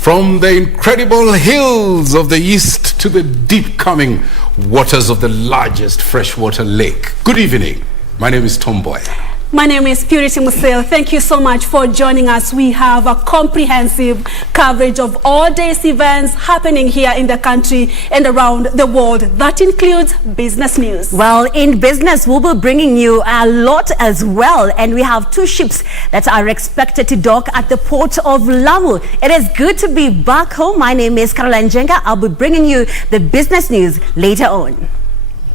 From the incredible hills of the east to the deep coming waters of the largest freshwater lake. Good evening. My name is Mboya. My name is Museo. Thank you so much for joining us. We have a comprehensive coverage of all day's events happening here in the country and around the world. That includes business news. Well, in business, we'll be bringing you a lot as well. And we have two ships that are expected to dock at the port of Lamu. It is good to be back home. My name is Caroline Jenga. I'll be bringing you the business news later on.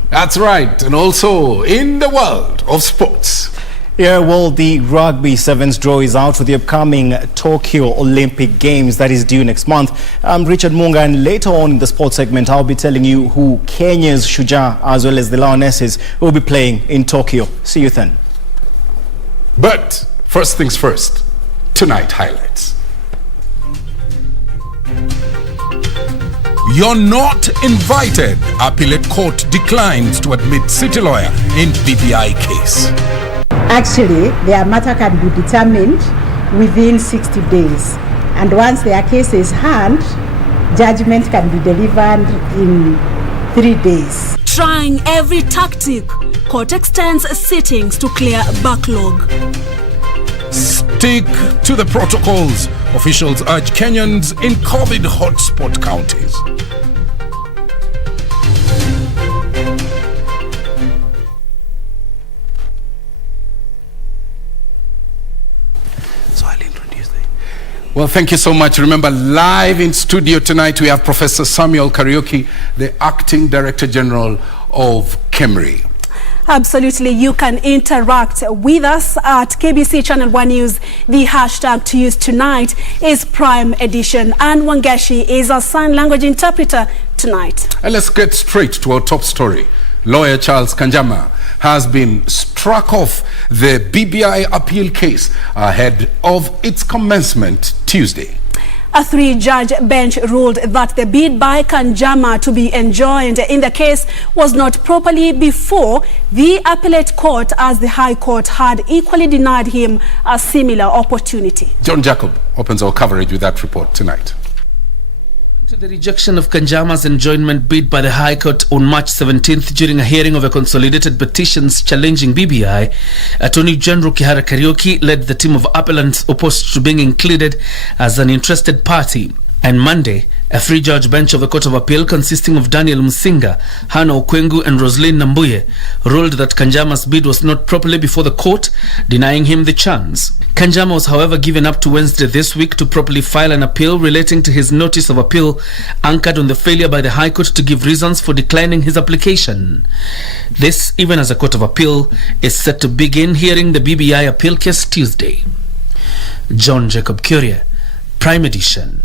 That's right. And also in the world of sports. Yeah, well, the Rugby Sevens draw is out for the upcoming Tokyo Olympic Games that is due next month. I'm Richard Munga, and later on in the sports segment, I'll be telling you who Kenya's Shujaa as well as the Lionesses will be playing in Tokyo. See you then. But first things first, tonight highlights. You're not invited. Appellate court declines to admit city lawyer in BBI case. Actually, their matter can be determined within 60 days. And once their case is heard, judgment can be delivered in 3 days. Trying every tactic, court extends sittings to clear backlog. Stick to the protocols. Officials urge Kenyans in COVID hotspot counties. Well, thank you so much. Remember, live in studio tonight, we have Professor Samuel Kariuki, the Acting Director General of KEMRI. Absolutely. You can interact with us at KBC Channel 1 News. The hashtag to use tonight is Prime Edition. And Wangeshi is a sign language interpreter tonight. And let's get straight to our top story. Lawyer Charles Kanjama has been struck off the BBI appeal case ahead of its commencement Tuesday. A 3-judge bench ruled that the bid by Kanjama to be enjoined in the case was not properly before the appellate court, as the High Court had equally denied him a similar opportunity. John Jacob opens our coverage with that report tonight. To the rejection of Kanjama's enjoinment bid by the High Court on March 17th during a hearing of a consolidated petitions challenging BBI, Attorney General Kihara Kariuki led the team of appellants opposed to being included as an interested party. And Monday, a 3-judge bench of the Court of Appeal consisting of Daniel Musinga, Hannah Okwengu and Roslyn Nambuye ruled that Kanjama's bid was not properly before the court, denying him the chance. Kanjama was, however, given up to Wednesday this week to properly file an appeal relating to his notice of appeal, anchored on the failure by the High Court to give reasons for declining his application. This, even as a Court of Appeal is set to begin hearing the BBI appeal case Tuesday. John Jacob Curia, Prime Edition.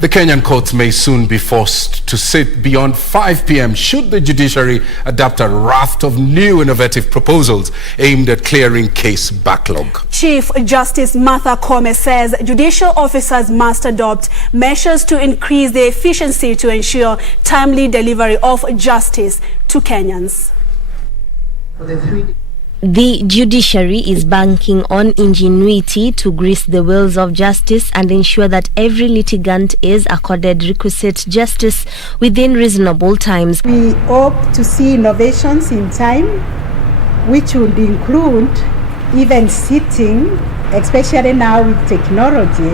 The Kenyan courts may soon be forced to sit beyond 5 p.m. should the judiciary adopt a raft of new innovative proposals aimed at clearing case backlog. Chief Justice Martha Koome says judicial officers must adopt measures to increase the efficiency to ensure timely delivery of justice to Kenyans. The judiciary is banking on ingenuity to grease the wheels of justice and ensure that every litigant is accorded requisite justice within reasonable times. We hope to see innovations in time, which would include even sitting, especially now with technology,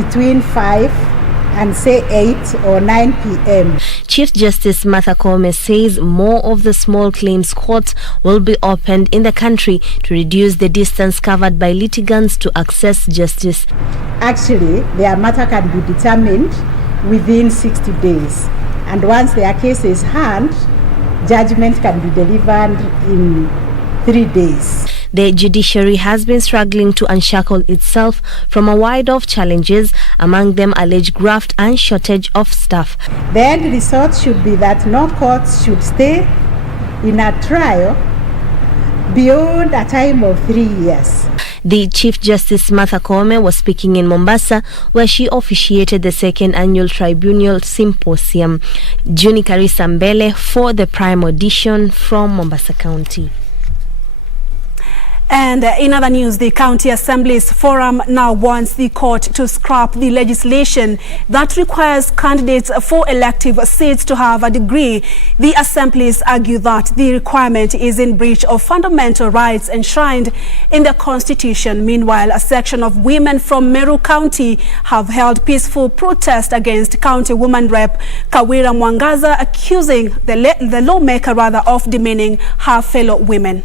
between 5 and say 8 or 9 p.m. Chief Justice Martha Koome says more of the small claims courts will be opened in the country to reduce the distance covered by litigants to access justice. Actually, their matter can be determined within 60 days. And once their case is heard, judgment can be delivered in 3 days. The judiciary has been struggling to unshackle itself from a wide of challenges, among them alleged graft and shortage of staff. The end result should be that no courts should stay in a trial beyond a time of 3 years. The Chief Justice Martha Koome was speaking in Mombasa, where she officiated the second annual Tribunal Symposium. Juni Karisa Mbele for the Prime Edition from Mombasa County. And in other news, the County Assembly's Forum now wants the court to scrap the legislation that requires candidates for elective seats to have a degree. The assemblies argue that the requirement is in breach of fundamental rights enshrined in the Constitution. Meanwhile, a section of women from Meru County have held peaceful protest against County Woman Rep Kawira Mwangaza, accusing the lawmaker of demeaning her fellow women.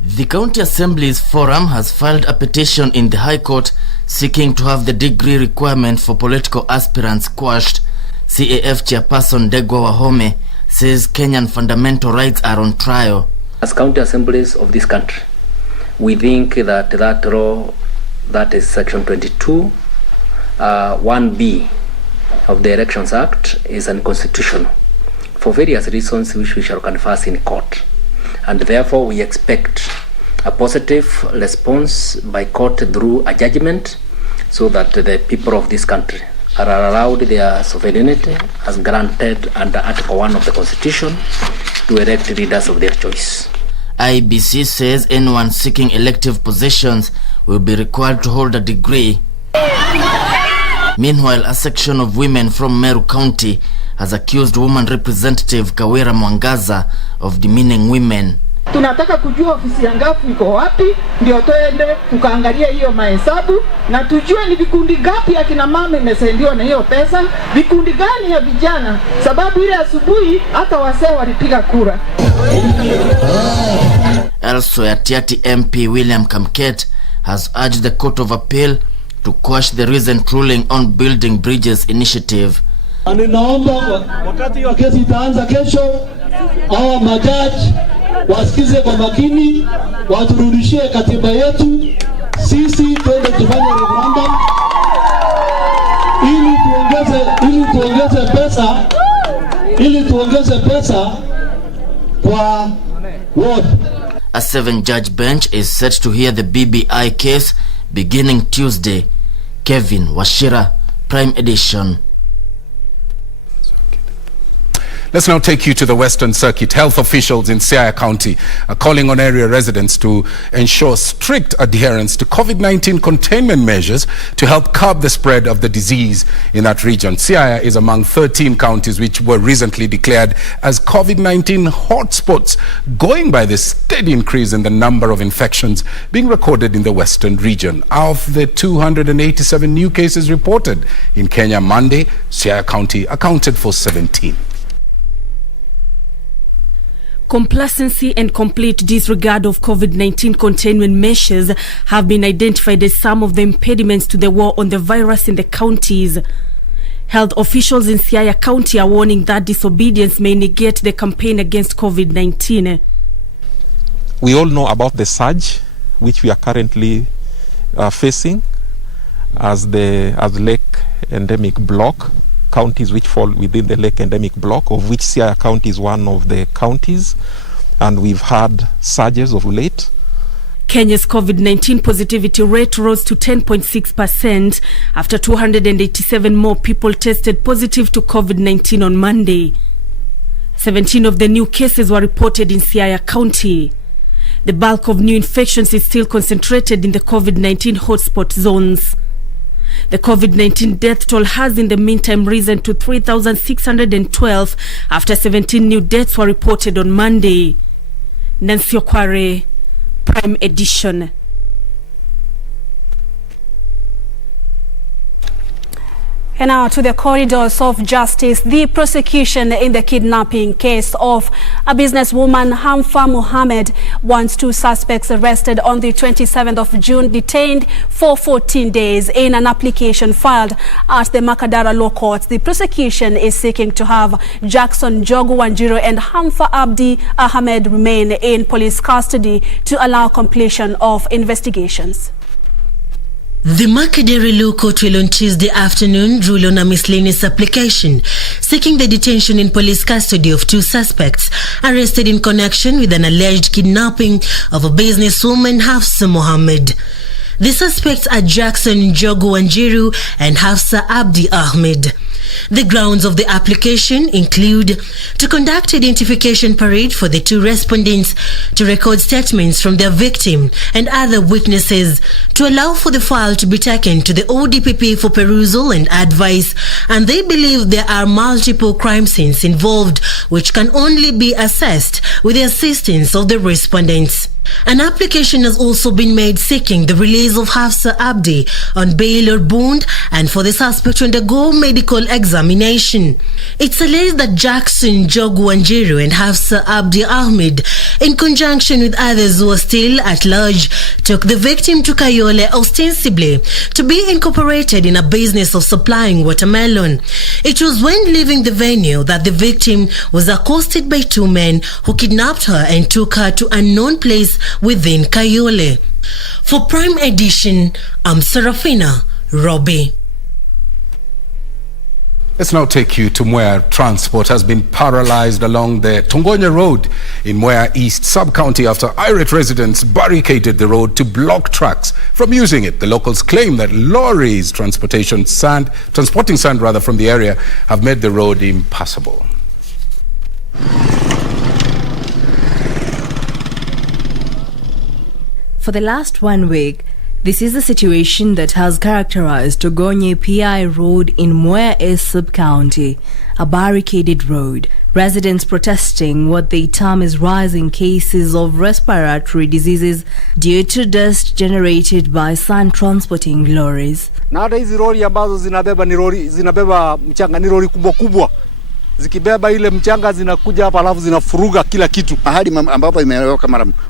The County Assembly's Forum has filed a petition in the High Court seeking to have the degree requirement for political aspirants quashed. CAF Chairperson Degwa Wahome says Kenyan fundamental rights are on trial. As county assemblies of this country, we think that law, that is Section 22, 1B of the Elections Act, is unconstitutional for various reasons which we shall converse in court. And therefore we expect a positive response by court through a judgment, so that the people of this country are allowed their sovereignty as granted under Article 1 of the Constitution to elect leaders of their choice. IBC says anyone seeking elective positions will be required to hold a degree. Meanwhile, a section of women from Meru County has accused woman representative Kawira Mwangaza of demeaning women. Tunataka kujua ofisi ya ngafu iko wapi, ndio tuende tukaangalia hiyo mahesabu na tujue ni vikundi gapi ya kina mama imesaidiwa na hiyo pesa, vikundi gani ya vijana, sababu ile asubuhi hata wasee walipiga kura. Elsewhere, Tiati MP William Kamket has urged the Court of Appeal to quash the recent ruling on Building Bridges initiative. Ninaomba wakati wa kesi itaanza kesho, hawa majaji wasikize kwa makini, waturudishie katiba yetu, sisi twende tufanye referendum ili tuongeze pesa kwa ward. A 7-judge bench is set to hear the BBI case beginning Tuesday. Kevin Washira, Prime Edition. Let's now take you to the Western Circuit. Health officials in Siaya County are calling on area residents to ensure strict adherence to COVID-19 containment measures to help curb the spread of the disease in that region. Siaya is among 13 counties which were recently declared as COVID-19 hotspots, going by the steady increase in the number of infections being recorded in the Western region. Of the 287 new cases reported in Kenya Monday, Siaya County accounted for 17. Complacency and complete disregard of COVID-19 containment measures have been identified as some of the impediments to the war on the virus in the counties. Health officials in Siaya County are warning that disobedience may negate the campaign against COVID-19. We all know about the surge which we are currently facing as Lake endemic block. Counties which fall within the Lake endemic block, of which Siaya County is one of the counties, and we've had surges of late. Kenya's COVID-19 positivity rate rose to 10.6% after 287 more people tested positive to COVID-19 on Monday. 17 of the new cases were reported in Siaya County. The bulk of new infections is still concentrated in the COVID-19 hotspot zones. The COVID-19 death toll has in the meantime risen to 3,612 after 17 new deaths were reported on Monday. Nancy Okware, Prime Edition. And now to the corridors of justice. The prosecution in the kidnapping case of a businesswoman, Hamfa Mohammed, wants 2 suspects arrested on the 27th of June detained for 14 days in an application filed at the Makadara Law Courts. The prosecution is seeking to have Jackson Jogu Wanjiru and Hamfa Abdi Ahmed remain in police custody to allow completion of investigations. The Makadara Law Court will on Tuesday afternoon rule on a miscellaneous application seeking the detention in police custody of 2 suspects arrested in connection with an alleged kidnapping of a businesswoman, Hafsa Mohammed. The suspects are Jackson Njogu Wanjiru and Hafsa Abdi Ahmed. The grounds of the application include to conduct identification parade for the two respondents, to record statements from their victim and other witnesses, to allow for the file to be taken to the ODPP for perusal and advice, and they believe there are multiple crime scenes involved which can only be assessed with the assistance of the respondents. An application has also been made seeking the release of Hafsa Abdi on bail or bond and for the suspect to undergo medical examination. It's alleged that Jackson Njogu Wanjiru and Hafsa Abdi Ahmed, in conjunction with others who are still at large, took the victim to Kayole ostensibly to be incorporated in a business of supplying watermelon. It was when leaving the venue that the victim was accosted by two men who kidnapped her and took her to a unknown place within Kayole. For Prime Edition, I'm Serafina Robbie. Let's now take you to Mboya. Transport has been paralyzed along the Tongonya Road in Mboya East Sub-County after irate residents barricaded the road to block trucks from using it. The locals claim that lorries transporting sand from the area have made the road impassable. For the last 1 week, this is the situation that has characterized Tongonya PI Road in Mboya East Sub-County, a barricaded road. Residents protesting what they term as rising cases of respiratory diseases due to dust generated by sand transporting lorries. Na hata hizi lori ambazo zinabeba mchanga ni lori kubwa kubwa. Zikibeba ile mchanga zinakuja hapa alafu zinafuruga kila kitu. Mahali ambapo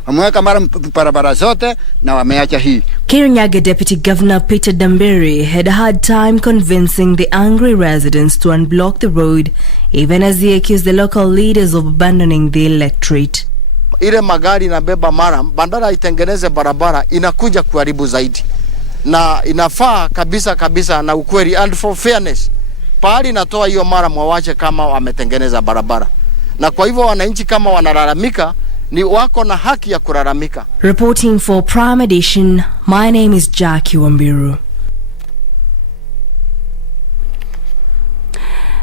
wameweka mara barabara zote na wameacha hii. Kirinyaga Deputy Governor Peter Dambiri had a hard time convincing the angry residents to unblock the road, even as he accused the local leaders of abandoning the electorate. Ile magari inabeba mara bandara itengeneze barabara inakuja kuharibu zaidi. Na inafaa kabisa na ukweli, and for fairness, pahali natoa hiyo mara mwawache kama wametengeneza barabara. Na kwa hivyo wananchi kama wanalalamika, ni wako na haki ya kulalamika. Reporting for Prime Edition, my name is Jackie Wambiru.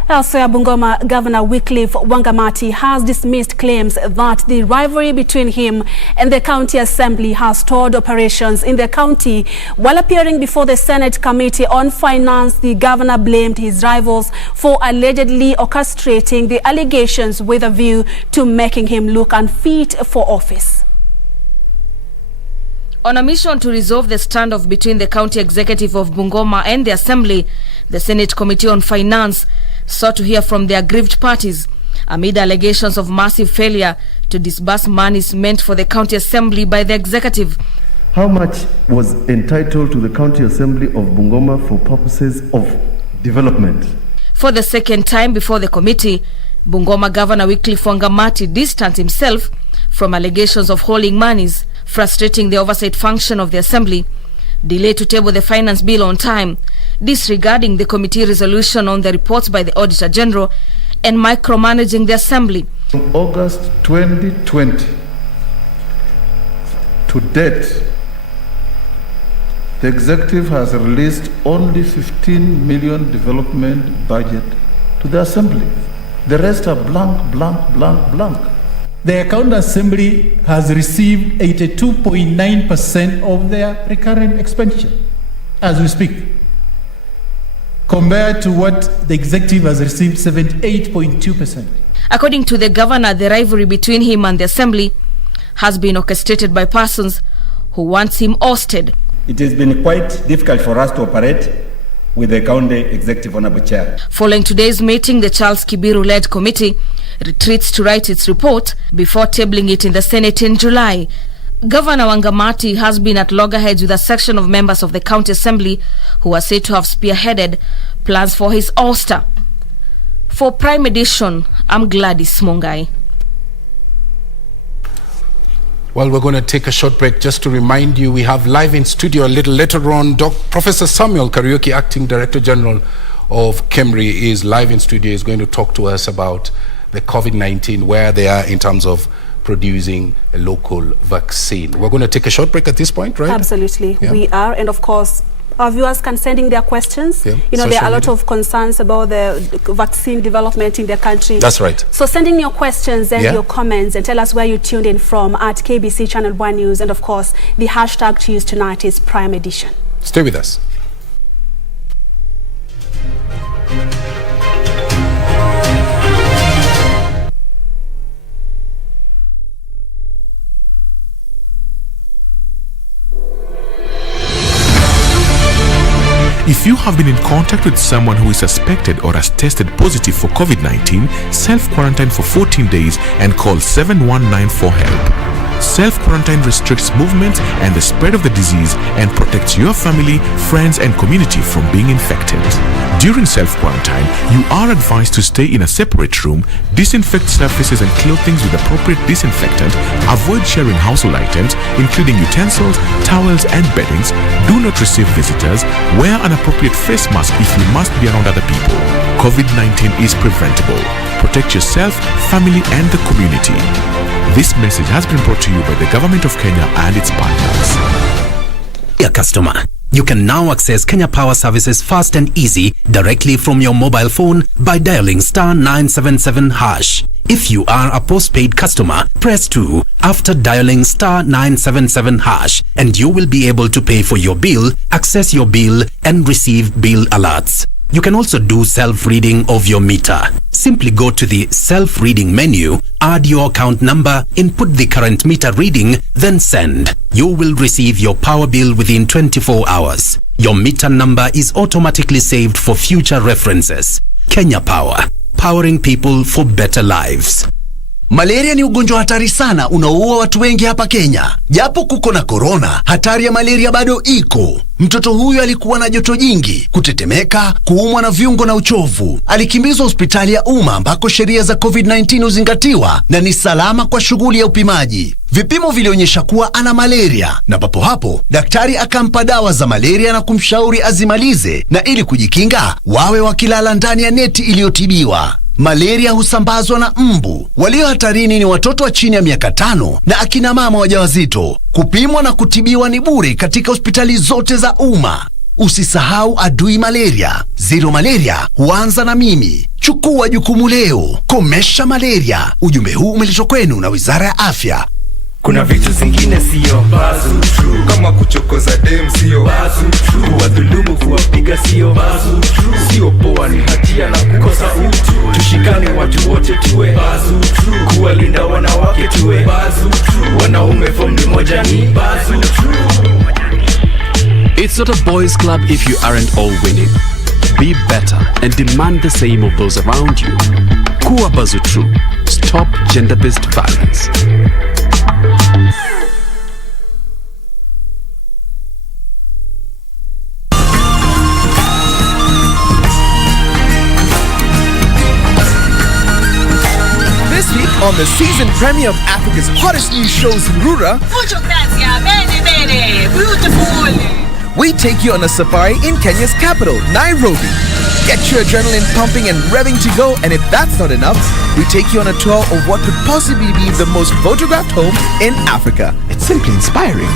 Elsewhere, Bungoma Governor Wycliffe Wangamati has dismissed claims that the rivalry between him and the county assembly has stalled operations in the county. While appearing before the Senate Committee on Finance, the governor blamed his rivals for allegedly orchestrating the allegations with a view to making him look unfit for office. On a mission to resolve the standoff between the county executive of Bungoma and the assembly, the Senate Committee on Finance sought to hear from the aggrieved parties amid allegations of massive failure to disburse monies meant for the county assembly by the executive. How much was entitled to the county assembly of Bungoma for purposes of development? For the second time before the committee, Bungoma Governor Wycliffe Wangamati distanced himself from allegations of holding monies, frustrating the oversight function of the assembly, delayed to table the finance bill on time, disregarding the committee resolution on the reports by the Auditor General, and micromanaging the assembly. From August 2020 to date, the executive has released only 15 million development budget to the assembly. The rest are blank. The County Assembly has received 82.9% of their recurrent expenditure as we speak, compared to what the executive has received 78.2%. According to the governor, the rivalry between him and the assembly has been orchestrated by persons who want him ousted. It has been quite difficult for us to operate with the county executive honorable chair. Following today's meeting, the Charles Kibiru-led committee retreats to write its report before tabling it in the Senate in July. Governor Wangamati has been at loggerheads with a section of members of the county assembly who are said to have spearheaded plans for his ouster. For Prime Edition, I'm Gladys Mongai. Well, we're going to take a short break. Just to remind you, we have live in studio a little later on, Professor Samuel Kariuki, Acting Director General of KEMRI, is live in studio. Is going to talk to us about the COVID-19, where they are in terms of producing a local vaccine. We're going to take a short break at this point, right? Absolutely, Yeah. we are. And of course, our viewers can send in their questions. Yeah. You know, there are a lot Social of concerns about the vaccine development in their country. That's right. So send in your questions and Yeah. your comments and tell us where you tuned in from at KBC Channel 1 News. And of course, the hashtag to use tonight is Prime Edition. Stay with us. If you have been in contact with someone who is suspected or has tested positive for COVID-19, self-quarantine for 14 days and call 7194 for help. Self-quarantine restricts movement and the spread of the disease and protects your family, friends, and community from being infected. During self-quarantine, you are advised to stay in a separate room, disinfect surfaces and clothing with appropriate disinfectant, avoid sharing household items, including utensils, towels, and beddings, do not receive visitors, wear an appropriate face mask if you must be around other people. COVID-19 is preventable. Protect yourself, family, and the community. This message has been brought to you by the Government of Kenya and its partners. Dear customer, you can now access Kenya Power services fast and easy directly from your mobile phone by dialing *977#. If you are a postpaid customer, press 2 after dialing *977# and you will be able to pay for your bill, access your bill, and receive bill alerts. You can also do self-reading of your meter. Simply go to the self-reading menu, add your account number, input the current meter reading, then send. You will receive your power bill within 24 hours. Your meter number is automatically saved for future references. Kenya Power, powering people for better lives. Malaria ni ugonjwa hatari sana unaoua watu wengi hapa Kenya. Japo kuko na corona, hatari ya malaria bado iko. Mtoto huyu alikuwa na joto jingi, kutetemeka, kuumwa na viungo na uchovu. Alikimbizwa hospitali ya umma ambako sheria za COVID-19 huzingatiwa na ni salama kwa shughuli ya upimaji. Vipimo vilionyesha kuwa ana malaria na papo hapo daktari akampa dawa za malaria na kumshauri azimalize, na ili kujikinga wawe wakilala ndani ya neti iliyotibiwa. Malaria husambazwa na mbu. Walio hatarini ni watoto wa chini ya miaka 5 na akina mama wajawazito. Kupimwa na kutibiwa ni bure katika hospitali zote za umma. Usisahau adui malaria. Zero malaria huanza na mimi. Chukua jukumu leo. Komesha malaria. Ujumbe huu umeletwa kwenu na Wizara ya Afya. Kuna vitu zingine sio bazu true, kama kuchokoza dem sio bazu true, kuwadhulumu kuwapiga sio bazu true, sio poa ni hatia na kukosa utu. Tushikane watu wote tuwe bazu true, kuwalinda wanawake tuwe bazu true, wanaume form moja ni bazu true. It's not a boys club if you aren't all winning. Be better and demand the same of those around you. Kuwa bazu true. Stop gender-based violence. This week on the season premiere of Africa's hottest new show, Surura, we take you on a safari in Kenya's capital, Nairobi. Get your adrenaline pumping and revving to go, and if that's not enough, we take you on a tour of what could possibly be the most photographed home in Africa. It's simply inspiring.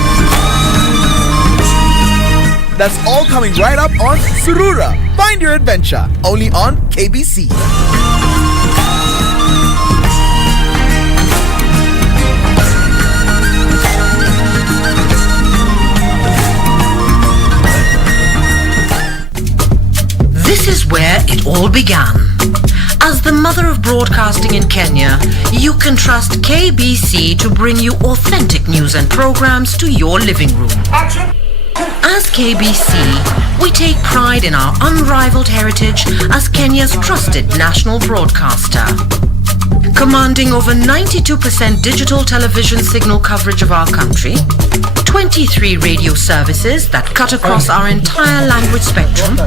That's all coming right up on Surura. Find your adventure, only on KBC. This is where it all began. As the mother of broadcasting in Kenya, you can trust KBC to bring you authentic news and programs to your living room. As KBC, we take pride in our unrivaled heritage as Kenya's trusted national broadcaster. Commanding over 92% digital television signal coverage of our country, 23 radio services that cut across our entire language spectrum,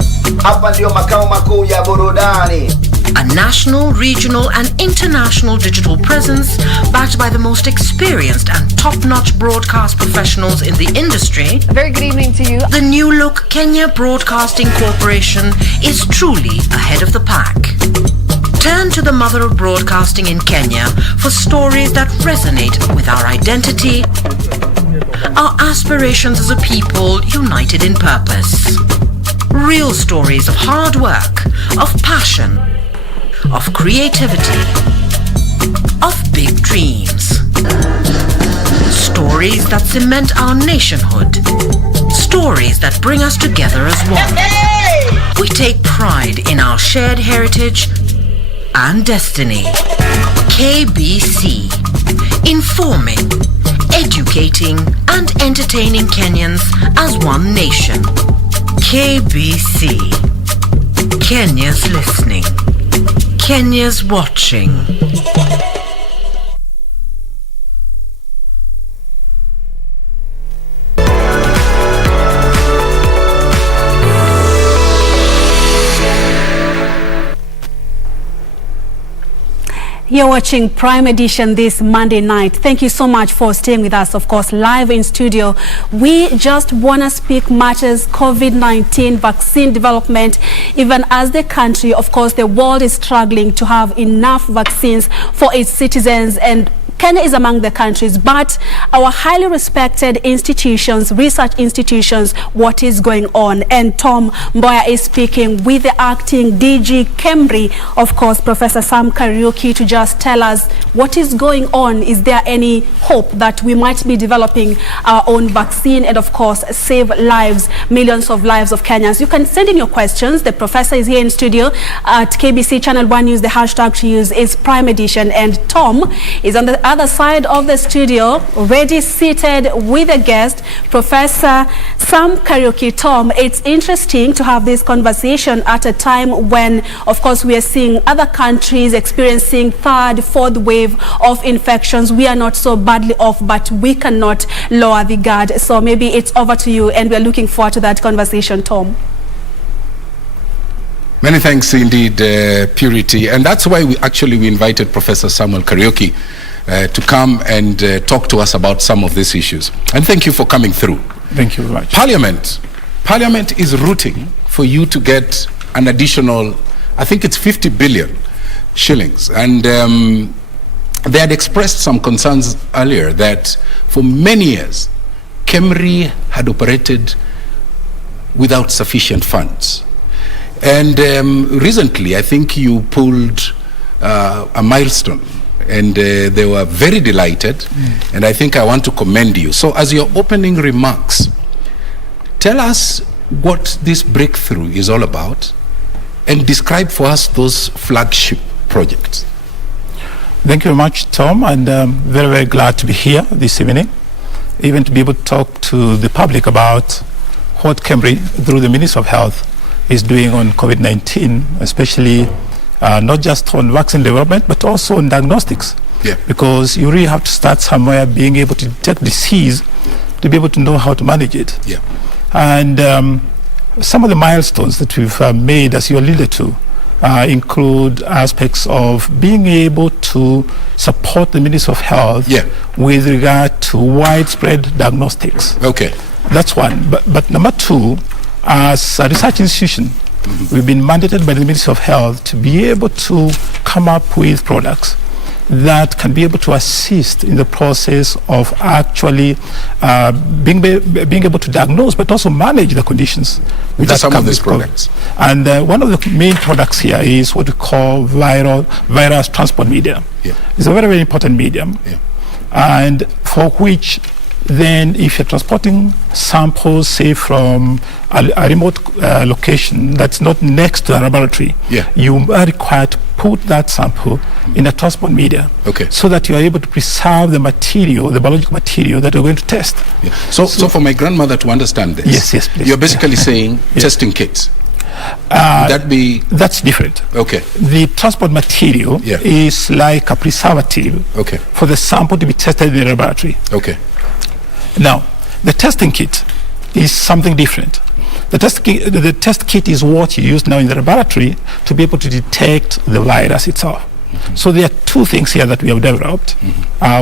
a national, regional and international digital presence backed by the most experienced and top-notch broadcast professionals in the industry. A very good evening to you. The new look Kenya Broadcasting Corporation is truly ahead of the pack. Turn to the mother of broadcasting in Kenya for stories that resonate with our identity, our aspirations as a people united in purpose. Real stories of hard work, of passion, of creativity, of big dreams. Stories that cement our nationhood. Stories that bring us together as one. We take pride in our shared heritage and destiny. KBC. Informing, educating, and entertaining Kenyans as one nation. KBC. Kenya's listening. Kenya's watching. You're watching Prime Edition this Monday night. Thank you so much for staying with us, of course, live in studio. We just want to speak matters COVID-19 vaccine development, even as the country, of course, the world is struggling to have enough vaccines for its citizens, and Kenya is among the countries, but our highly respected institutions, research institutions, what is going on? And Tom Mboya is speaking with the acting DG KEMRI, of course, Professor Sam Kariuki, to just tell us what is going on. Is there any hope that we might be developing our own vaccine and, of course, save lives, millions of lives of Kenyans? You can send in your questions. The professor is here in studio at KBC Channel 1 News. The hashtag to use is Prime Edition, and Tom is on the other side of the studio, already seated with a guest, Professor Sam Kariuki. Tom, it's interesting to have this conversation at a time when, of course, we are seeing other countries experiencing third, fourth wave of infections. We are not so badly off, but we cannot lower the guard. So maybe it's over to you, and we're looking forward to that conversation, Tom. Many thanks indeed, Purity. And that's why we invited Professor Samuel Kariuki to come and talk to us about some of these issues. And thank you for coming through. Thank you very much. Parliament is rooting for you to get an additional, I think it's 50 billion shillings. And they had expressed some concerns earlier that for many years, KEMRI had operated without sufficient funds. And recently, I think you pulled a milestone, and they were very delighted, and I think I want to commend you. So as your opening remarks, tell us what this breakthrough is all about, and describe for us those flagship projects. Thank you very much, Tom, and very, very glad to be here this evening, even to be able to talk to the public about what KEMRI, through the Ministry of Health, is doing on COVID-19, especially not just on vaccine development, but also on diagnostics. Yeah. Because you really have to start somewhere, being able to detect disease to be able to know how to manage it. Yeah. And some of the milestones that we've made, as you alluded to, include aspects of being able to support the Ministry of Health with regard to widespread diagnostics. Okay. That's one. But number two, as a research institution, we've been mandated by the Ministry of Health to be able to come up with products that can be able to assist in the process of actually being able to diagnose, but also manage the conditions. What are some of these products? And one of the main products here is what we call virus transport medium. Yeah. It's a very, very important medium, and for which then if you're transporting samples, say from a remote location that's not next to a laboratory, you are required to put that sample in a transport media, so that you are able to preserve the material, the biological material that you're going to test. Yeah. So for my grandmother to understand this, yes, please. You're basically saying testing kits. Would that be? That's different. Okay. The transport material is like a preservative for the sample to be tested in the laboratory. Okay. Now, the testing kit is something different. The test kit is what you use now in the laboratory to be able to detect the virus itself. So there are two things here that we have developed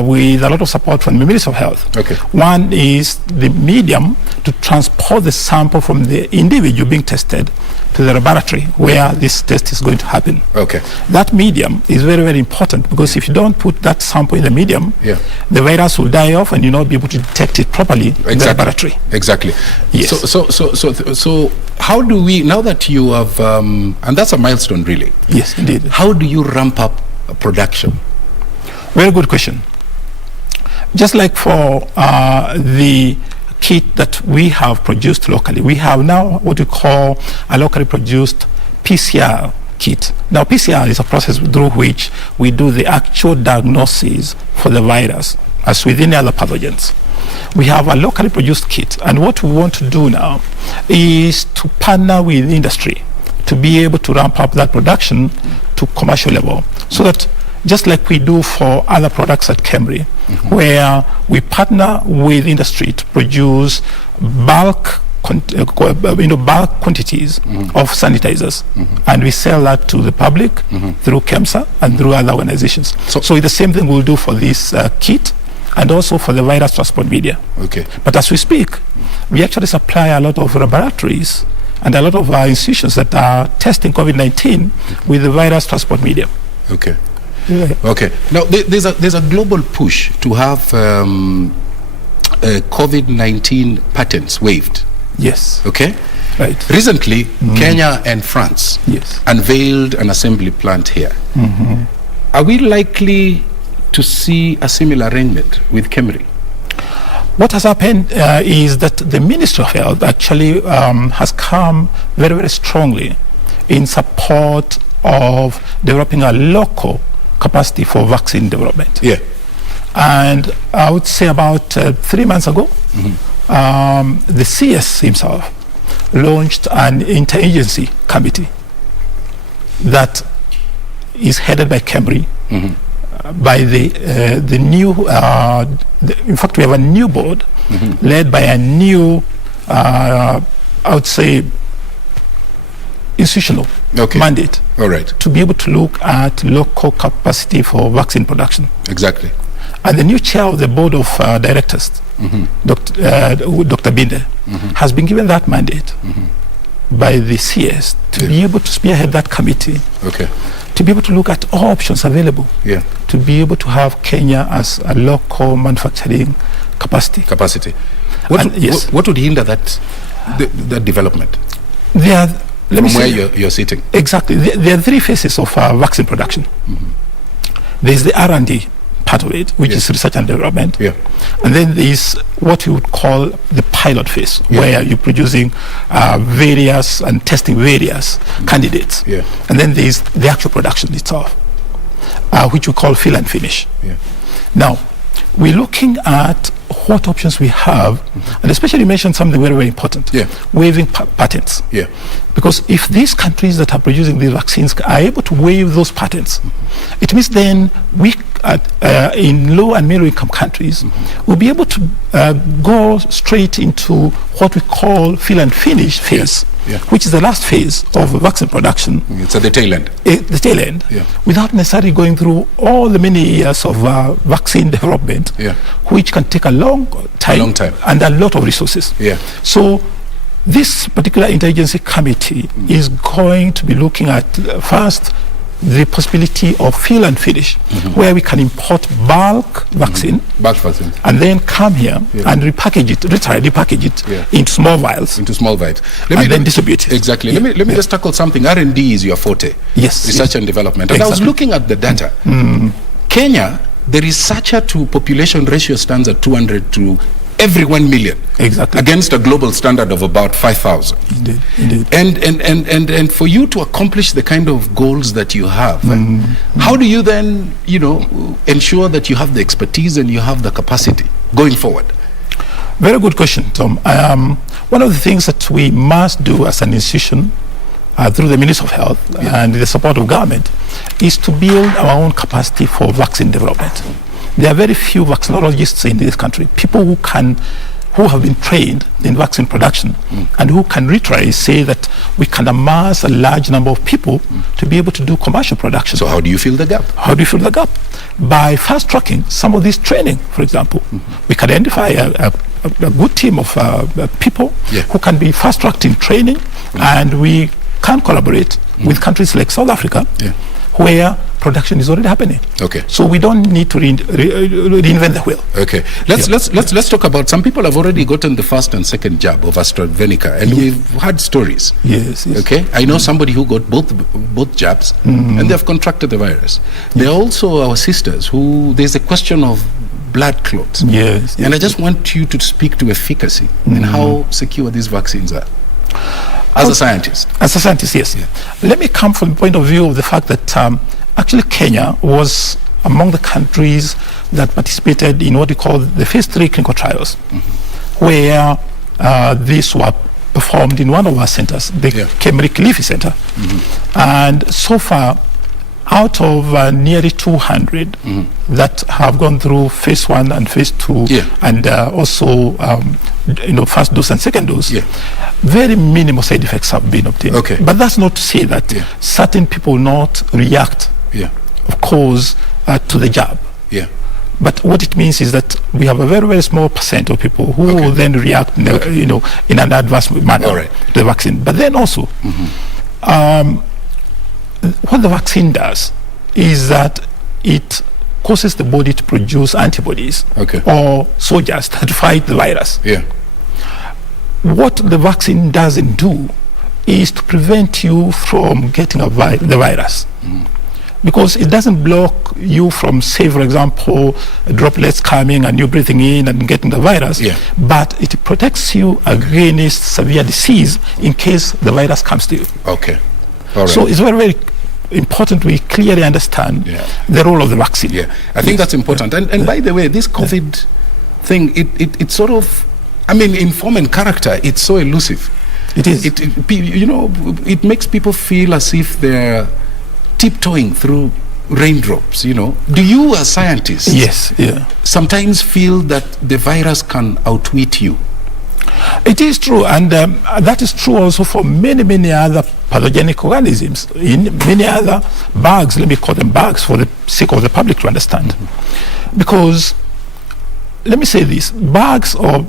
with a lot of support from the Ministry of Health. Okay. One is the medium to transport the sample from the individual being tested to the laboratory where this test is going to happen. Okay. That medium is very, very important, because if you don't put that sample in the medium, Yeah. the virus will die off and you'll not be able to detect it properly in the laboratory. Exactly. Yes. So how do we, now that you have, and that's a milestone really. Yes, indeed. How do you ramp up production? Very good question. Just like for the kit that we have produced locally, we have now what we call a locally produced PCR kit. Now, PCR is a process through which we do the actual diagnosis for the virus, as with any other pathogens. We have a locally produced kit, and what we want to do now is to partner with industry to be able to ramp up that production to commercial level, so that just like we do for other products at Cambry, where we partner with industry to produce bulk quantities of sanitizers, and we sell that to the public through KEMSA and through other organizations. So the same thing we'll do for this kit, and also for the virus transport media. Okay. But as we speak, we actually supply a lot of laboratories and a lot of institutions that are testing COVID-19 with the virus transport media. Okay. Okay. Now, there's a global push to have COVID-19 patents waived. Yes. Okay. Right. Recently, Kenya and France unveiled an assembly plant here. Are we likely to see a similar arrangement with Cambry? What has happened is that the Ministry of Health actually has come very, very strongly in support of developing a local capacity for vaccine development. Yeah. And I would say about 3 months ago, the CS himself launched an interagency committee that is headed by Cambry, by the new, in fact, we have a new board led by a new, I would say, institutional mandate. All right. To be able to look at local capacity for vaccine production. Exactly. And the new chair of the board of directors, Dr. Binde, has been given that mandate by the CS to be able to spearhead that committee. Okay. To be able to look at all options available. Yeah. To be able to have Kenya as a local manufacturing capacity. What would hinder that development? From where you're sitting. Exactly. There are three phases of vaccine production. There's the R&D part of it, which is research and development. Yeah. And then there's what you would call the pilot phase, where you're producing various and testing various candidates. Yeah. And then there's the actual production itself, which we call fill and finish. Yeah. Now, we're looking at what options we have, and especially you mentioned something very, very important, waiving patents. Yeah. Because if these countries that are producing these vaccines are able to waive those patents, it means then we, in low and middle income countries, will be able to go straight into what we call fill and finish phase, which is the last phase of vaccine production. It's at the tail end. The tail end, without necessarily going through all the many years of vaccine development, which can take a long time and a lot of resources. Yeah. So this particular interagency committee is going to be looking at first the possibility of fill and finish, where we can import bulk vaccine, and then come here and repackage it, repackage it into small vials. And then distribute it. Exactly. Let me just tackle something. R&D is your forte. Yes. Research and development. And I was looking at the data. Kenya, the researcher to population ratio stands at 200 to every 1 million. Exactly. Against a global standard of about 5,000. Indeed. And for you to accomplish the kind of goals that you have, how do you then, ensure that you have the expertise and you have the capacity going forward? Very good question, Tom. One of the things that we must do as an institution, through the Ministry of Health and the support of government, is to build our own capacity for vaccine development. There are very few vaccinologists in this country, people who can who have been trained in vaccine production and who can literally say that we can amass a large number of people to be able to do commercial production. So how do you fill the gap? How do you fill the gap? By fast-tracking some of this training, for example. We can identify a good team of people who can be fast-tracked in training, and we can collaborate with countries like South Africa, where production is already happening. Okay. So we don't need to reinvent the wheel. Okay. Let's talk about, some people have already gotten the first and second jab of AstraZeneca, and we've had stories. Yes. Okay. I know somebody who got both jabs, and they've contracted the virus. There are also our sisters who, there's a question of blood clots. Yes. And I just want you to speak to efficacy and how secure these vaccines are. As a scientist. As a scientist, yes. Let me come from the point of view of the fact that actually Kenya was among the countries that participated in what we call the phase 3 clinical trials, where these were performed in one of our centers, the Kemrick Leafy Center. And so far, out of nearly 200 that have gone through phase 1 and phase 2, and also first dose and second dose, very minimal side effects have been obtained. But that's not to say that certain people will not react, of course, to the jab. But what it means is that we have a very, very small percent of people who will then react, in an adverse manner to the vaccine. But then also, what the vaccine does is that it causes the body to produce antibodies or soldiers that fight the virus. What the vaccine doesn't do is to prevent you from getting the virus. Because it doesn't block you from, say, for example, droplets coming and you breathing in and getting the virus, but it protects you against severe disease in case the virus comes to you. So it's very, very important we clearly understand the role of the vaccine. I think that's important. And by the way, this COVID thing, it sort of, I mean, in form and character, it's so elusive. It is. It makes people feel as if they're tiptoeing through raindrops, Do you as scientists sometimes feel that the virus can outwit you? It is true, and that is true also for many, many other pathogenic organisms in many other bugs. Let me call them bugs for the sake of the public to understand. Because, let me say this, bugs or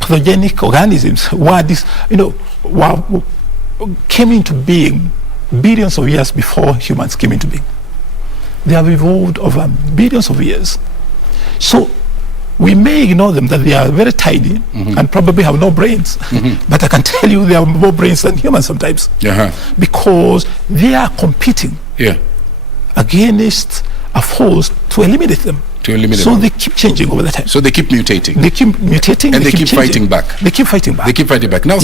pathogenic organisms came into being billions of years before humans came into being. They have evolved over billions of years. So we may ignore them, that they are very tiny and probably have no brains. But I can tell you they have more brains than humans sometimes. Because they are competing against a force to eliminate them. So they keep changing over the time. So they keep mutating. They keep mutating. And they keep fighting back. They keep fighting back. They keep fighting back. Now,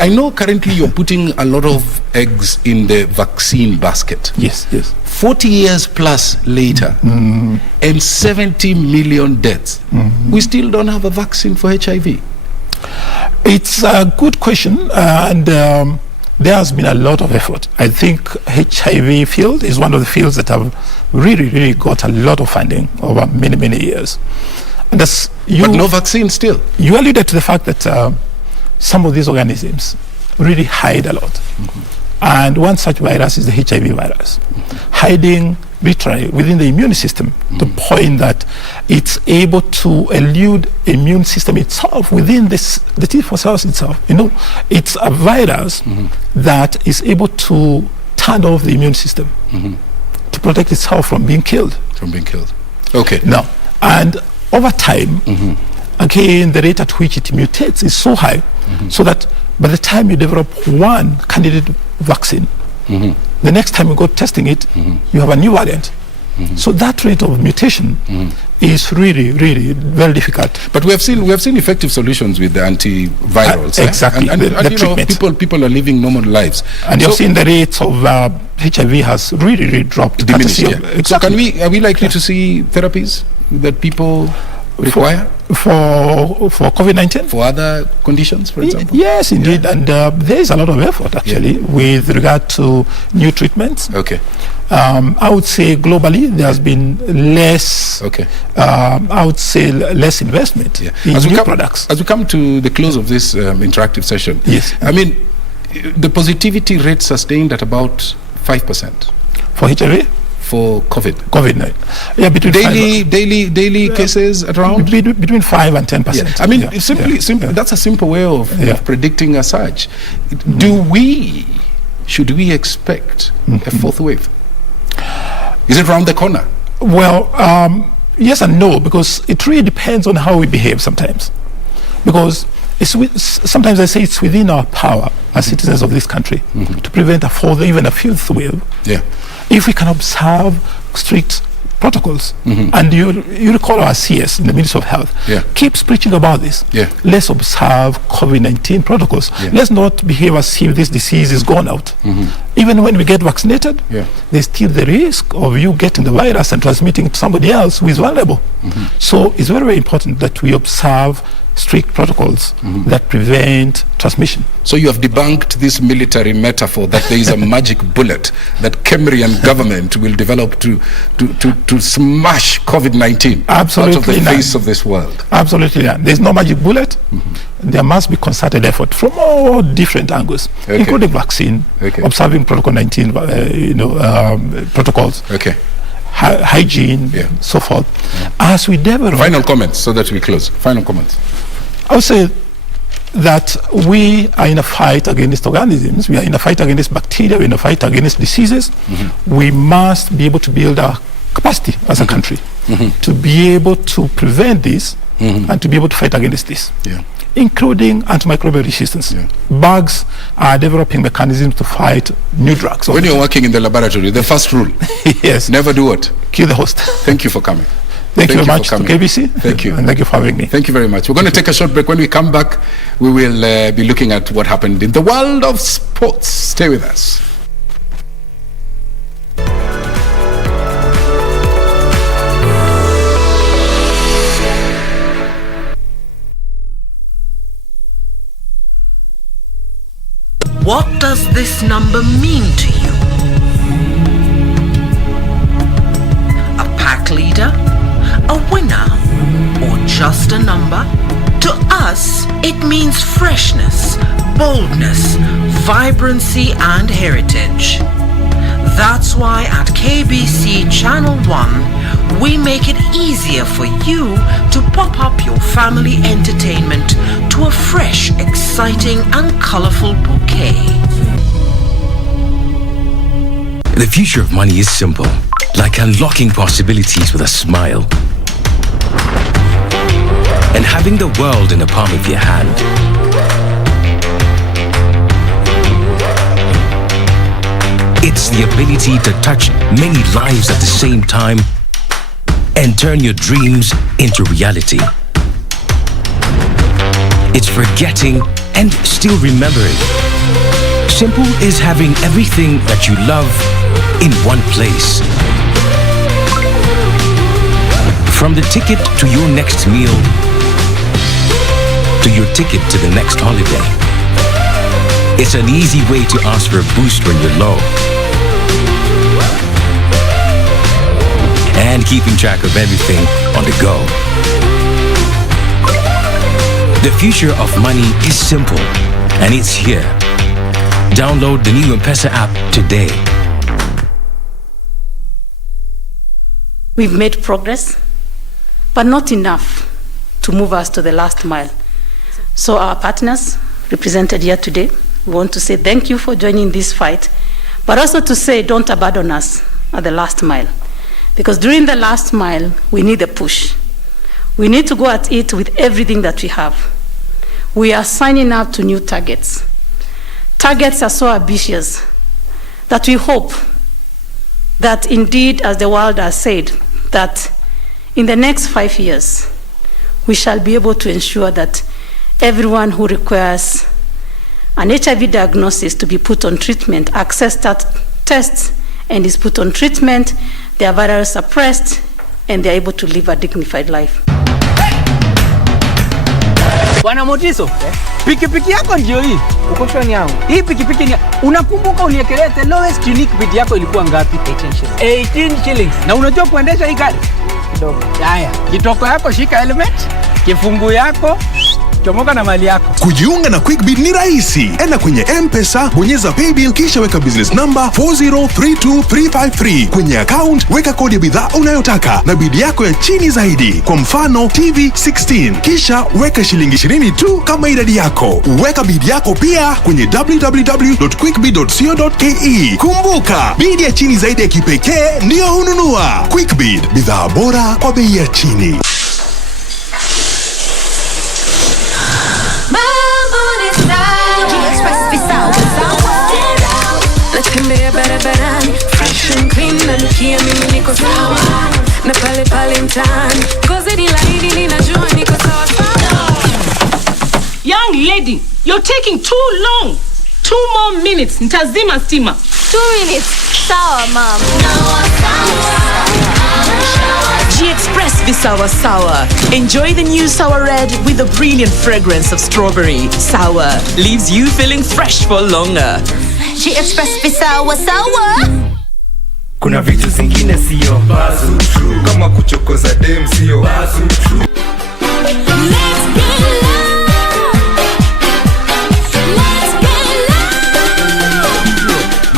I know currently you're putting a lot of eggs in the vaccine basket. Yes. 40 years plus later, and 70 million deaths. We still don't have a vaccine for HIV. It's a good question, and there has been a lot of effort. I think HIV field is one of the fields that have really got a lot of funding over many, many years. And but no vaccine still. You alluded to the fact that some of these organisms really hide a lot. And one such virus is the HIV virus, hiding literally within the immune system to the point that it's able to elude the immune system itself within the T4 cells itself. It's a virus that is able to turn off the immune system to protect itself from being killed. Okay. Now, and over time, again, the rate at which it mutates is so high, so that by the time you develop one candidate vaccine, the next time you go testing it, you have a new variant. So that rate of mutation is really very difficult. But we have seen effective solutions with the antivirals. Exactly. And people are living normal lives. And you've seen the rates of HIV has really dropped. Diminished. So are we likely to see therapies that people require? For COVID-19? For other conditions, for example? Yes, indeed. Yeah. And there is a lot of effort, actually, with regard to new treatments. Okay. I would say globally there has been less, I would say less investment in new products. As we come to the close of this interactive session, yes. I mean, the positivity rate sustained at about 5%. For HIV? For COVID-19. Yeah, between daily cases around? Between 5 and 10%. Yeah. I mean, simply, that's a simple way of predicting a surge. Should we expect a fourth wave? Is it around the corner? Well, yes and no, because it really depends on how we behave sometimes. Because sometimes I say it's within our power as citizens of this country to prevent a fourth, even a fifth wave. Yeah. If we can observe strict protocols, and you recall our CS in the Ministry of Health keeps preaching about this. Let's observe COVID-19 protocols. Let's not behave as if this disease is gone out. Even when we get vaccinated, there's still the risk of you getting the virus and transmitting it to somebody else who is vulnerable. So it's very, very important that we observe strict protocols that prevent transmission. So you have debunked this military metaphor that there is a magic bullet that Cameroon government will develop to smash COVID-19 out of the face of this world. Absolutely not. There's no magic bullet. There must be concerted effort from all different angles, including vaccine, observing protocol 19 protocols. Hygiene, so forth. As we develop... Final comments so that we close. Final comments. I would say that we are in a fight against organisms. We are in a fight against bacteria. We're in a fight against diseases. We must be able to build our capacity as a country to be able to prevent this and to be able to fight against this. Including antimicrobial resistance. Bugs are developing mechanisms to fight new drugs. When you're working in the laboratory, the first rule, never do what? Kill the host. Thank you for coming. Thank you very much to KBC. Thank you. And thank you for having me. Thank you very much. We're going to take a short break. When we come back, we will be looking at what happened in the world of sports. Stay with us. What does this number mean to you? A pack leader? A winner? Or just a number? To us, it means freshness, boldness, vibrancy, and heritage. That's why at KBC Channel 1, we make it easier for you to pop up your family entertainment to a fresh, exciting, and colorful bouquet. The future of money is simple, like unlocking possibilities with a smile. And having the world in the palm of your hand. It's the ability to touch many lives at the same time and turn your dreams into reality. It's forgetting and still remembering. Simple is having everything that you love in one place. From the ticket to your next meal, to your ticket to the next holiday. It's an easy way to ask for a boost when you're low. And keeping track of everything on the go. The future of money is simple, and it's here. Download the new M-Pesa app today. We've made progress, but not enough to move us to the last mile. So our partners represented here today, we want to say thank you for joining this fight, but also to say don't abandon us at the last mile. Because during the last mile, we need a push. We need to go at it with everything that we have. We are signing up to new targets. Targets are so ambitious that we hope that indeed, as the world has said, that in the next 5 years, we shall be able to ensure that everyone who requires an HIV diagnosis to be put on treatment, access that test, and is put on treatment, their virus suppressed, and they're able to live a dignified life. Bwana Motiso, pikipiki yako ndio hii. Uko shwani yangu. Hii pikipiki ni unakumbuka uniekelea the lowest unique bid yako ilikuwa ngapi? 18 shillings. Na unajua kuendesha hii gari? Kidogo. Haya, kitoko yako shika helmet, kifungu yako chomoka na mali yako. Kujiunga na QuickBid ni rahisi. Enda kwenye M-Pesa, bonyeza paybill kisha weka business number 4032353. Kwenye account weka kodi ya bidhaa unayotaka na bid yako ya chini zaidi. Kwa mfano TV 16. Kisha weka shilingi 20 tu kama idadi yako. Weka bid yako pia kwenye www.quickbid.co.ke. Kumbuka, bid ya chini zaidi ya kipekee ndio hununua. QuickBid, bidhaa bora kwa bei ya chini. Fresh and clean na nukia mimi niko sawa na pale pale mtaani ngozi ni laini ninajua niko sawa sawa. Young lady, you're taking too long. 2 more minutes nitazima stima. 2 minutes sawa mom. G-Express Visawa Sour. Enjoy the new Sour Red with the brilliant fragrance of strawberry. Sour leaves you feeling fresh for longer. G-Express Visawa Sour. Kuna vitu zingine sio bazu true. Kama kuchokoza dem sio bazu true.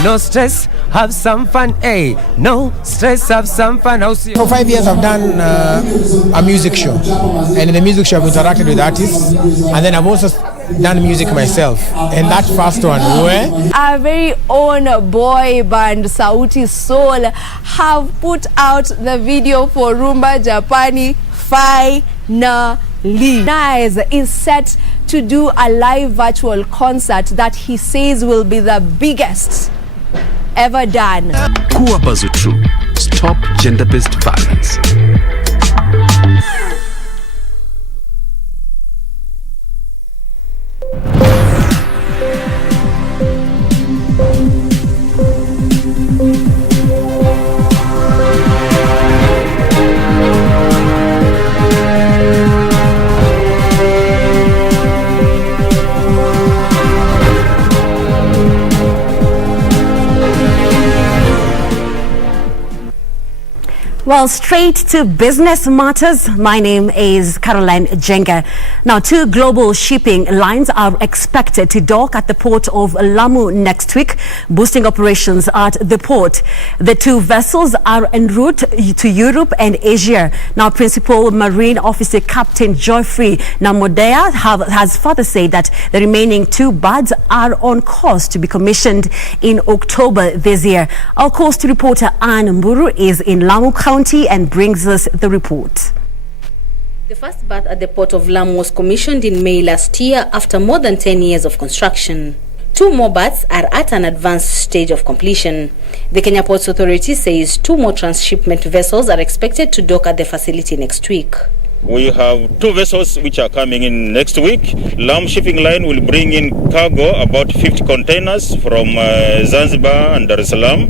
No stress, have some fun. Hey, no stress, have some fun. For 5 years I've done a music show, and in the music show I've interacted with artists, and then I've also done music myself. And that first one, where our very own boy band Sauti Soul have put out the video for Rumba Japani finally. Nice is set to do a live virtual concert that he says will be the biggest ever done. Kuwa Bazu True. Stop gender-based violence. Well, straight to business matters. My name is Caroline Jenga. Now, 2 global shipping lines are expected to dock at the port of Lamu next week, boosting operations at the port. The 2 vessels are en route to Europe and Asia. Now, Principal Marine Officer Captain Geoffrey Mboya has further said that the remaining 2 berths are on course to be commissioned in October this year. Our coast reporter Ann Mburu is in Lamu County and brings us the report. The first berth at the port of Lamu was commissioned in May last year after more than 10 years of construction. 2 more berths are at an advanced stage of completion. The Kenya Ports Authority says 2 more transshipment vessels are expected to dock at the facility next week. We have 2 vessels which are coming in next week. Lamu Shipping Line will bring in cargo, about 50 containers from Zanzibar and Dar es Salaam.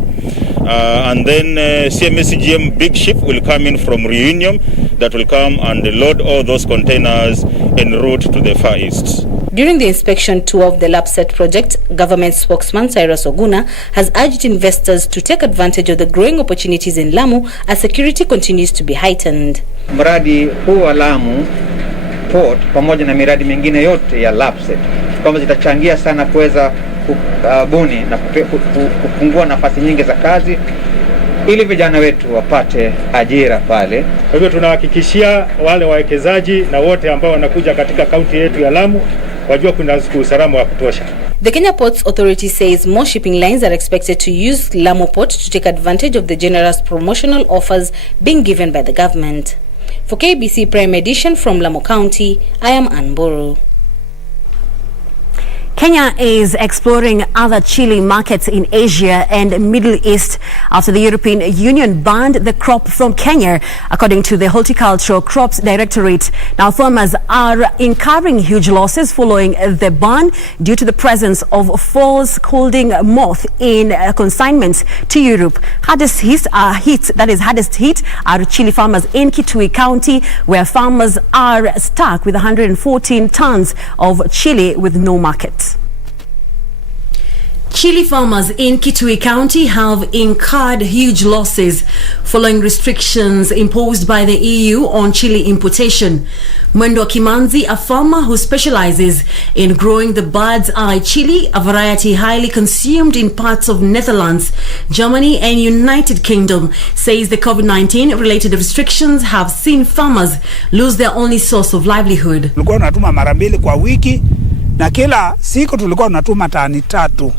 And then CMSCGM big ship will come in from Reunion that will come and load all those containers en route to the Far East. During the inspection tour of the LAPSET project, government spokesman Cyrus Oguna has urged investors to take advantage of the growing opportunities in Lamu as security continues to be heightened. Mradi huu wa Lamu Port pamoja na miradi mingine yote ya LAPSET kwamba zitachangia sana kuweza kubuni na kupungua nafasi nyingi za kazi ili vijana wetu wapate ajira pale. Kwa hivyo tunahakikishia wale wawekezaji na wote ambao wanakuja katika kaunti yetu ya Lamu wajua kuna usalama wa kutosha. The Kenya Ports Authority says more shipping lines are expected to use Lamu Port to take advantage of the generous promotional offers being given by the government. For KBC Prime Edition from Lamu County, I am Ann Mburu. Kenya is exploring other chili markets in Asia and Middle East after the European Union banned the crop from Kenya, according to the Horticultural Crops Directorate. Now, farmers are incurring huge losses following the ban due to the presence of false holding moth in consignments to Europe. Hardest hit are chili farmers in Kitui County, where farmers are stuck with 114 tons of chili with no market. Chili farmers in Kitui County have incurred huge losses following restrictions imposed by the EU on chili importation. Mwendo Kimanzi, a farmer who specializes in growing the bird's eye chili, a variety highly consumed in parts of Netherlands, Germany and United Kingdom, says the COVID-19 related restrictions have seen farmers lose their only source of livelihood. Tulikuwa tunatuma mara mbili kwa wiki na kila siku tulikuwa tunatuma tani 3.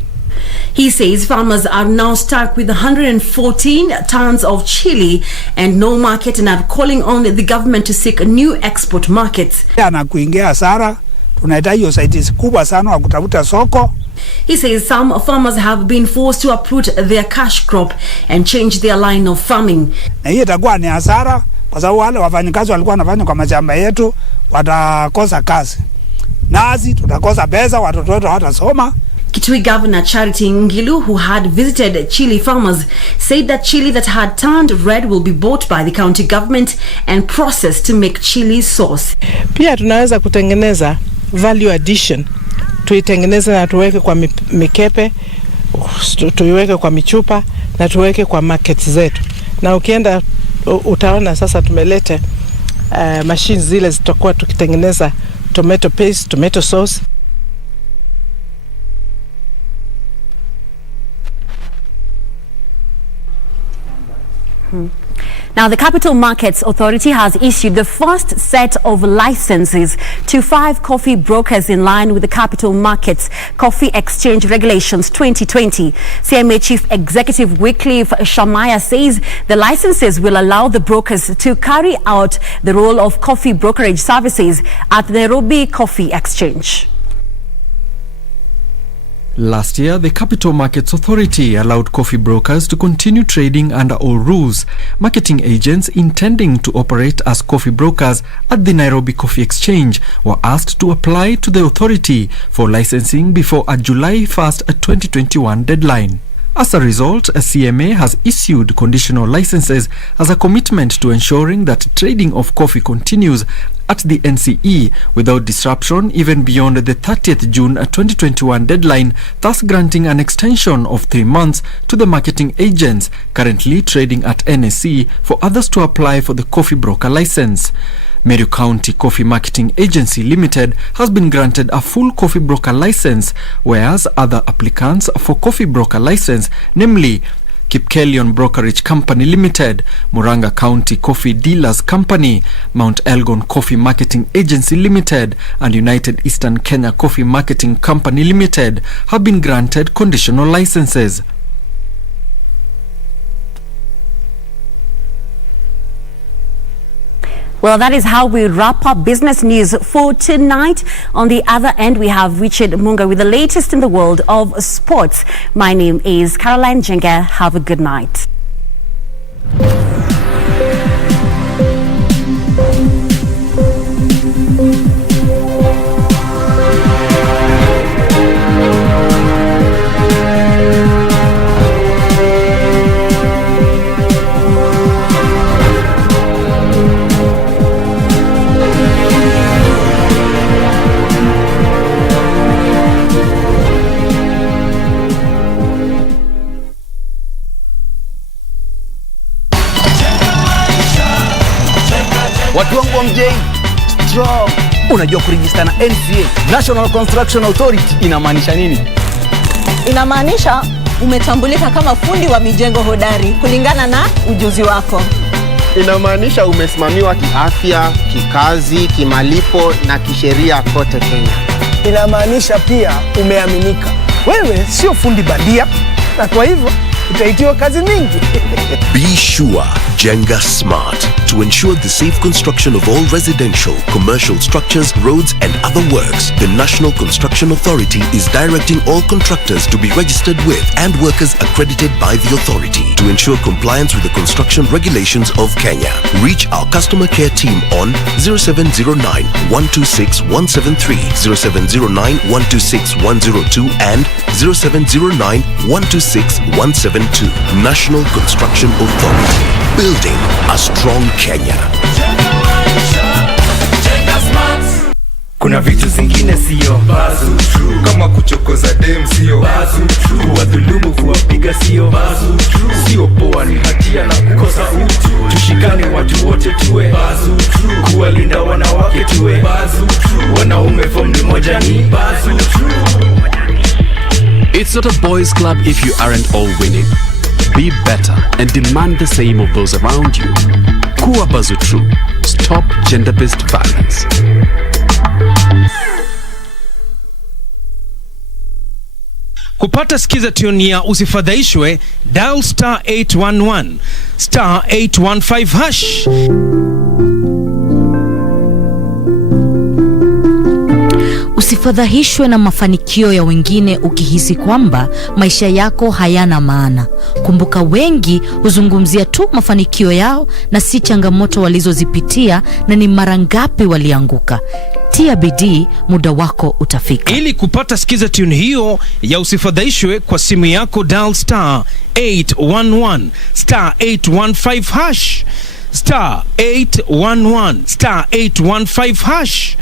He says farmers are now stuck with 114 tons of chili and no market, and are calling on the government to seek new export markets. Na kuingia hasara, tunahitaji usaidizi kubwa sana wa kutafuta soko. He says some farmers have been forced to uproot their cash crop and change their line of farming. Na hiyo itakuwa ni hasara kwa sababu wale wafanyakazi walikuwa wanafanya kwa mashamba yetu watakosa kazi. Nasi tutakosa pesa, watoto wetu hawatasoma. Kitui Governor Charity Ngilu, who had visited chili farmers, said that chili that had turned red will be bought by the county government and processed to make chili sauce. Pia tunaweza kutengeneza value addition. Tuitengeneze na tuweke kwa mikepe, tuiweke kwa michupa na tuweke kwa markets zetu. Na ukienda utaona sasa tumelete machines zile zitakuwa tukitengeneza tomato paste, tomato sauce. Now, the Capital Markets Authority has issued the first set of licenses to 5 coffee brokers in line with the Capital Markets Coffee Exchange Regulations 2020. CMA Chief Executive Wycliffe Shamaya says the licenses will allow the brokers to carry out the role of coffee brokerage services at the Nairobi Coffee Exchange. Last year, the Capital Markets Authority allowed coffee brokers to continue trading under all rules. Marketing agents intending to operate as coffee brokers at the Nairobi Coffee Exchange were asked to apply to the authority for licensing before a July 1st, 2021 deadline. As a result, a CMA has issued conditional licenses as a commitment to ensuring that trading of coffee continues at the NCE without disruption even beyond the 30th June 2021 deadline, thus granting an extension of 3 months to the marketing agents currently trading at NSE for others to apply for the coffee broker license. Meru County Coffee Marketing Agency Limited has been granted a full coffee broker license, whereas other applicants for coffee broker license, namely Kipkelion Brokerage Company Limited, Muranga County Coffee Dealers Company, Mount Elgon Coffee Marketing Agency Limited, and United Eastern Kenya Coffee Marketing Company Limited, have been granted conditional licenses. Well, that is how we wrap up business news for tonight. On the other end, we have Richard Munga with the latest in the world of sports. My name is Caroline Jenga. Have a good night. Watu wangu wa mjei, strong. Unajua kurejista na NCA, National Construction Authority, inamaanisha nini? Inamaanisha umetambulika kama fundi wa mijengo hodari kulingana na ujuzi wako. Inamaanisha umesimamiwa kiafya, kikazi, kimalipo na kisheria kote Kenya. Inamaanisha pia umeaminika. Wewe sio fundi bandia, na kwa hivyo utaitiwa kazi mingi. Be sure Jenga Smart to ensure the safe construction of all residential, commercial structures, roads and other works. The National Construction Authority is directing all contractors to be registered with and workers accredited by the authority to ensure compliance with the construction regulations of Kenya. Reach our customer care team on 0709 126 173, 0709 126 102 and 0709 126 172. National Construction Authority. Building a strong Kenya. Kuna vitu zingine sio bazu true, kama kuchokoza dem sio bazu true, kuwadhulumu kuwapiga sio bazu true, sio poa ni hatia na kukosa utu. Tushikane watu wote tuwe bazu true, kuwalinda wanawake tuwe bazu true, wanaume form moja ni bazu true. It's not a boys' club if you aren't all winning. Be better and demand the same of those around you. Kuwa Bazu True. Stop gender-based violence. Kupata skiza tune ya usifadhaishwe, dial star 811 star 815 hash. Usifadhaishwe na mafanikio ya wengine ukihisi kwamba maisha yako hayana maana. Kumbuka, wengi huzungumzia tu mafanikio yao na si changamoto walizozipitia na ni mara ngapi walianguka. Tia bidii, muda wako utafika. Ili kupata skiza tune hiyo ya usifadhaishwe kwa simu yako, dial star 811 star 815 hash, star 811 star 815 hash.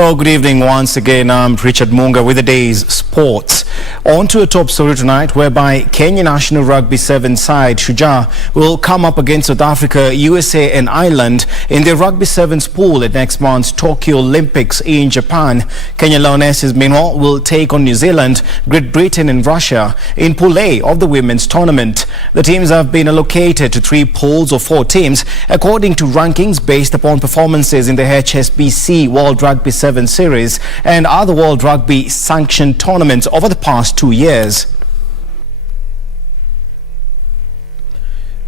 Oh, good evening once again. I'm Richard Munga with the day's sports. On to a top story tonight, whereby Kenya national rugby 7 side Shujaa will come up against South Africa, USA and Ireland in the rugby 7's pool at next month's Tokyo Olympics in Japan. Kenya Lionesses meanwhile will take on New Zealand, Great Britain and Russia in Pool A of the women's tournament. The teams have been allocated to 3 pools of 4 teams according to rankings based upon performances in the HSBC World Rugby 7 Series and other World Rugby sanctioned tournaments over the past 2 years.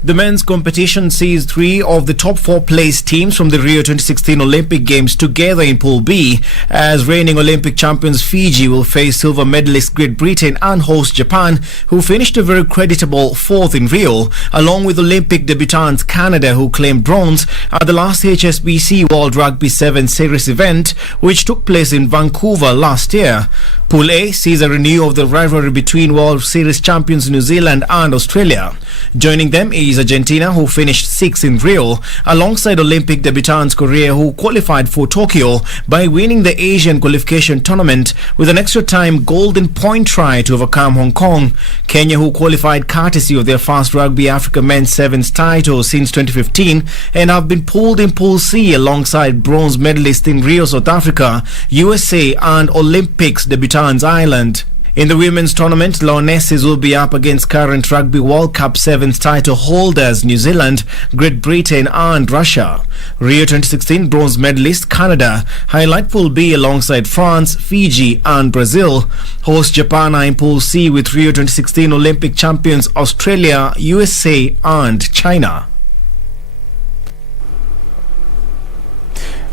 The men's competition sees 3 of the top 4 placed teams from the Rio 2016 Olympic Games together in Pool B, as reigning Olympic champions Fiji will face silver medalist Great Britain and host Japan, who finished a very creditable 4th in Rio, along with Olympic debutants Canada, who claimed bronze at the last HSBC World Rugby 7 Series event, which took place in Vancouver last year. Pool A sees a renewal of the rivalry between World Series champions New Zealand and Australia. Joining them is Argentina, who finished 6th in Rio, alongside Olympic debutants Korea, who qualified for Tokyo by winning the Asian qualification tournament with an extra time golden point try to overcome Hong Kong. Kenya, who qualified courtesy of their first Rugby Africa Men's 7s title since 2015 and have been pooled in Pool C alongside bronze medalists in Rio, South Africa, USA and Olympics debutants Ireland. In the women's tournament, Lionesses will be up against current Rugby World Cup 7s title holders New Zealand, Great Britain and Russia. Rio 2016 bronze medalist Canada highlight Pool B alongside France, Fiji and Brazil. Host Japan are in Pool C with Rio 2016 Olympic champions Australia, USA and China.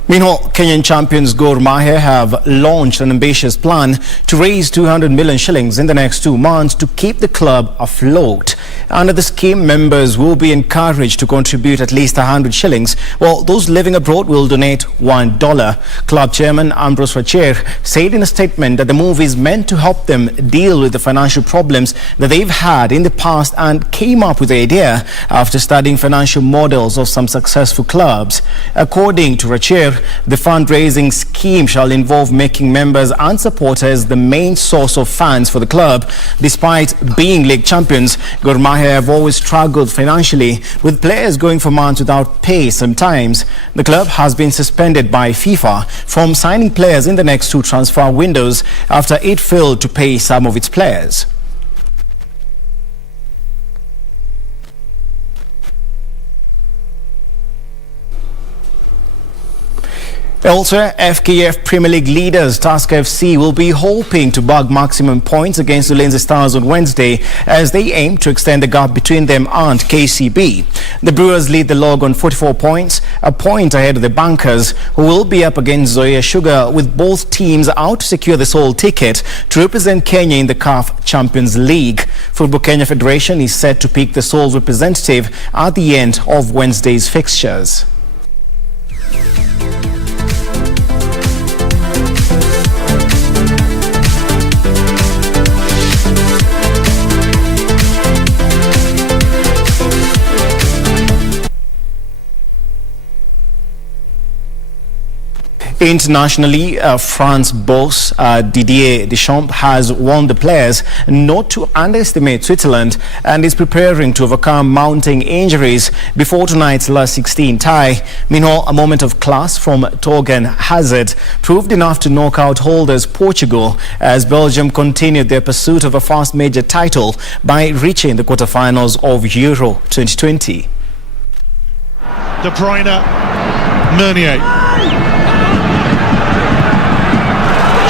Meanwhile, Kenyan champions Gor Mahia have launched an ambitious plan to raise 200 million shillings in the next 2 months to keep the club afloat. Under the scheme, members will be encouraged to contribute at least 100 shillings, while those living abroad will donate $1. Club chairman Ambrose Racher said in a statement that the move is meant to help them deal with the financial problems that they've had in the past, and came up with the idea after studying financial models of some successful clubs. According to Racher, year. The fundraising scheme shall involve making members and supporters the main source of funds for the club. Despite being league champions, Gor Mahia have always struggled financially, with players going for months without pay sometimes. The club has been suspended by FIFA from signing players in the next 2 transfer windows after it failed to pay some of its players. Elsewhere, FKF Premier League leaders Tusker FC will be hoping to bag maximum points against the Ulinzi Stars on Wednesday as they aim to extend the gap between them and KCB. The Brewers lead the log on 44 points, a point ahead of the Bankers, who will be up against Nzoia Sugar, with both teams out to secure the sole ticket to represent Kenya in the CAF Champions League. Football Kenya Federation is set to pick the sole representative at the end of Wednesday's fixtures. Internationally, France boss Didier Deschamps has warned the players not to underestimate Switzerland and is preparing to overcome mounting injuries before tonight's last 16 tie. Meanwhile, a moment of class from Torgan Hazard proved enough to knock out holders Portugal as Belgium continued their pursuit of a first major title by reaching the quarterfinals of Euro 2020. De Bruyne, Meunier.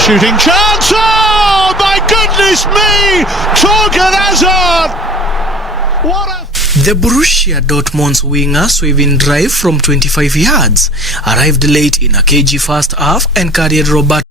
Shooting chance! Oh, my goodness me! Torgan Hazard! What a... The Borussia Dortmund's winger swerving drive from 25 yards arrived late in a cagey first half and carried Robert